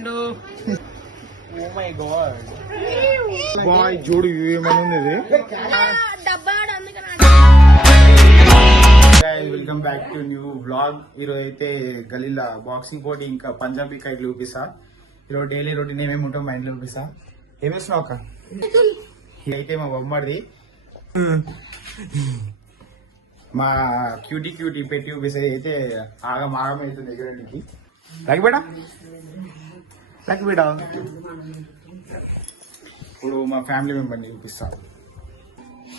రెండు oh my God bye చూడు ఏమనుంది ఇది. Welcome back to new vlog. ఈరోజు అయితే గలీలా బాక్సింగ్ పోటీ ఇంకా పంజాబీ కైట్లు చూపిస్తా. ఈరోజు డైలీ రొటీన్ ఏమేమి ఉంటాం మైండ్ లో చూపిస్తా. ఏమేస్తున్నావు అక్క? ఇదైతే మా బొమ్మడిది, మా క్యూటీ క్యూటీ పెట్టి చూపిస్తే అయితే ఆగం ఆగం అవుతుంది దగ్గరికి. లగ్బేడా లగ్బేడా ఇప్పుడు మా ఫ్యామిలీ మెంబర్ని చూపిస్తా.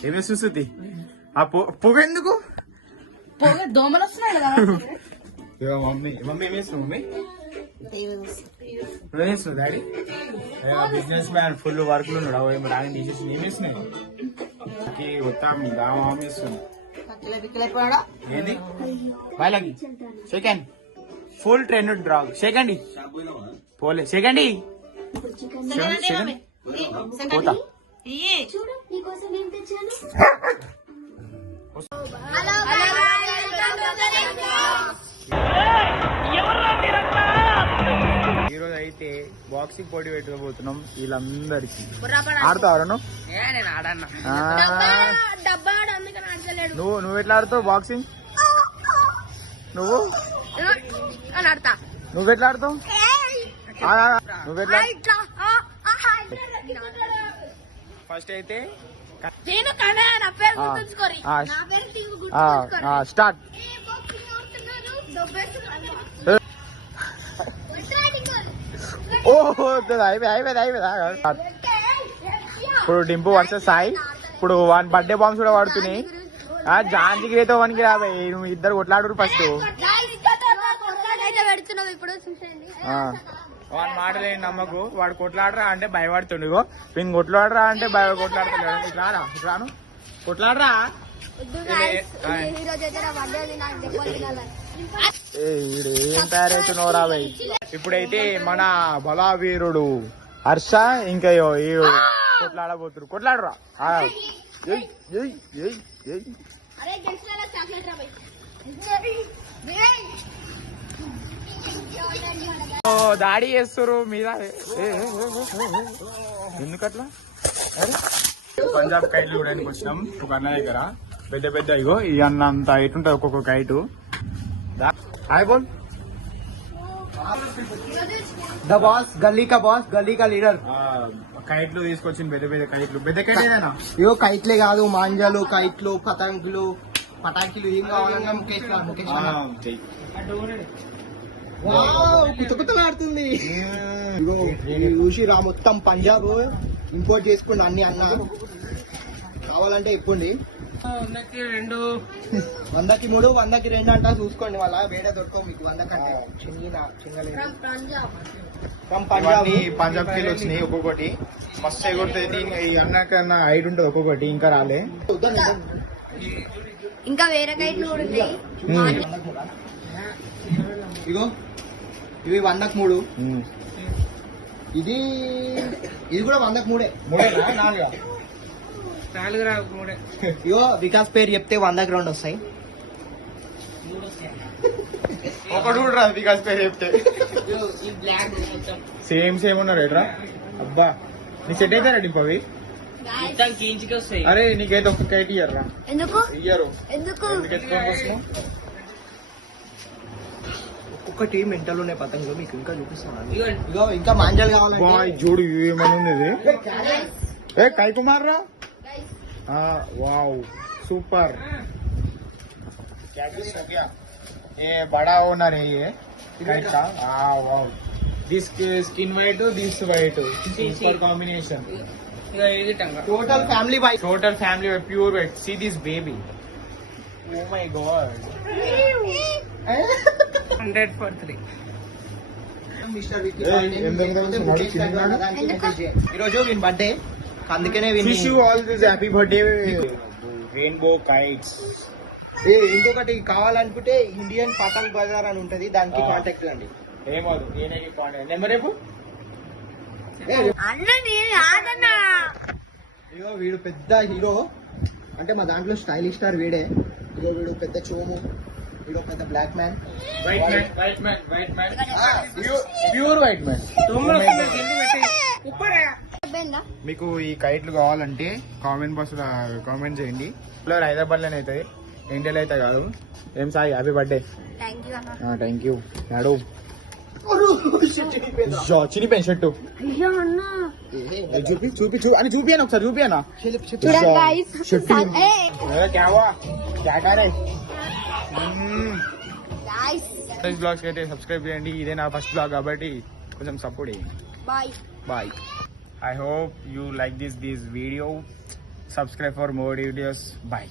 ఏమేమి చూస్తుంది ఆ పొగ ఎందుకు? దోమలు వస్తున్నాయి కదా. మమ్మీ మమ్మీ ఏమేస్తున్నావు? మమ్మీ ఏమేస్తున్నావు? డాడీ బిజినెస్ మ్యాన్ ఫుల్ వర్క్లు ఉన్నాడు. రాని తీసేసి ఏమేస్తున్నాయి వస్తాం మమ్మీ వేస్తుంది. ఏంది బాయ్లకి second full trend drag second పోలే సెకండ్ పోతా. ఈరోజు అయితే బాక్సింగ్ పోటీ పెట్టుకోబోతున్నాం. వీళ్ళందరికి ఆడతావరా? నువ్వు ఎట్లా ఆడుతావు బాక్సింగ్? నువ్వెట్లా ఆడుతావు? ఫస్ట్ అయితే స్టార్ట్. ఓహో ఇప్పుడు డింపు వర్సెస్ సాయి. ఇప్పుడు వన్ బర్త్డే బాంబ్స్ కూడా పడుతున్నాయి. జాంజికి అయితే వన్కి రాబాయి. నువ్వు ఇద్దరు కొట్లాడు ఫస్ట్. వాడి మాటలేని నమ్మకు. వాడు కొట్లాడరా అంటే భయపడుతుండు. వీని కొట్లాడరా అంటే కొట్లాడుతున్నాడు. ఇట్లారా ఇట్లాను కొట్లాడరా. ఏం తయారైతున్నావు రాబాయి. ఇప్పుడైతే మన బలావీరుడు హర్ష ఇంకా కొట్లాడబోతురు. కొట్లాడరా. దాడి చేస్తారు మీద. ఎందుకట్లా? పంజాబ్ కైట్లు చూడడానికి వచ్చినాం ఒక అన్న దగ్గర. పెద్ద పెద్ద ఇగో ఈ అన్న అంత హైట్ ఉంటుంది ఒక్కొక్క కైటు. హాయ్ బోల్. ద బాస్ గల్లీ కా బాస్ గల్లీ కా లీడర్. కైట్లు తీసుకొచ్చింది పెద్ద పెద్ద కైట్లు. పెద్ద కైట్ ఏదైనా ఇగో కైట్లే కాదు, మాంజాలు కైట్లు పతంగులు పటాకులు ఏం కావాలన్నా ముఖేష్ కుత కుతలాడుతుంది. ఇగో చూసిరా మొత్తం పంజాబ్ ఇంపోర్ట్ చేసుకుండి అన్ని. అన్న కావాలంటే ఇప్పండి. 100కి 3 100కి 2 అంటా చూసుకోండి. వాళ్ళ వేడ దొరకవు మీకు 100 కంటే పంజాబ్ కి వచ్చినాయి ఒక్కొక్కటి. మస్తు ఎగురుతుంది. ఈ అన్నకన్నా హైట్ ఉంటుంది ఒక్కొక్కటి. ఇంకా రాలే. ఇంకా వేరే కైట్లు కూడా ఉన్నాయి. ఇగో ఇవి 100కి 3. ఇది కూడా 100కి 3. ఇగో వికాస్ పేరు చెప్తే 100కి 2 వస్తాయి. ఒకటి కూడా రాదు వికాస్ పేరు చెప్తే. సేమ్ సేమ్ ఉన్నారు ఎట్రా. అబ్బా నీ సెట్ అయితే రెడీ పవి. అరే నీకైతే ఒక్క కైట్ ఇయ్యరా. ఇయ్యరు ఒక్కొక్కటి మెంటల్ ఉన్నాయి పతంగులు. మీకు ఇంకా చూపిస్తాను. ఇగో ఇంకా మాంజాలు కావాలి. చూడు ఏమనుంది ఇది. ఏ కై కుమార్ రా. Wow super. क्या हो गया? ये बड़ा ओनर है ये काइट का. Wow this skin white this white super combination. Total family white. Total family white pure white. See this baby. Oh my god. 100 for 3. Mister Vicky ఈరోజు వీని బర్త్డే. అందుకనే wish you all this happy birthday rainbow kites. ఇంకొకటి కావాలనుకుంటే Indian పతంగ్ Bazar అని ఉంటది, దానికి contact అండి. ఏమవుదు number రేపు. ఇగో వీడు పెద్ద హీరో అంటే మా దాంట్లో స్టైలిష్ స్టార్ వీడే. ఇగో వీడు పెద్ద చోము వీడు పెద్ద black man. White man pure white man. అయిపోయిందా? మీకు ఈ కైట్లు కావాలంటే కామెంట్ బాక్స్ లో కామెంట్ చేయండి. హైదరాబాద్ లోనే అవుతుంది, ఇండియాలో అయితే కాదు. ఏం Sai, happy birthday. Thank you అన్న. Thank you. నాడు చినిపోయిన షర్టు అయ్యో అన్న చూపి అని చూపియాను ఒకసారి, చూపియానా? చూడండి guys. షర్టు ఏయ్, guys. బ్లాగ్స్ అయితే సబ్స్క్రైబ్ చేయండి. ఇదే నా ఫస్ట్ బ్లాగ్ కాబట్టి కొంచెం సపోర్ట్ చేయండి. Bye. Bye. I hope you like this video. Subscribe for more videos. Bye.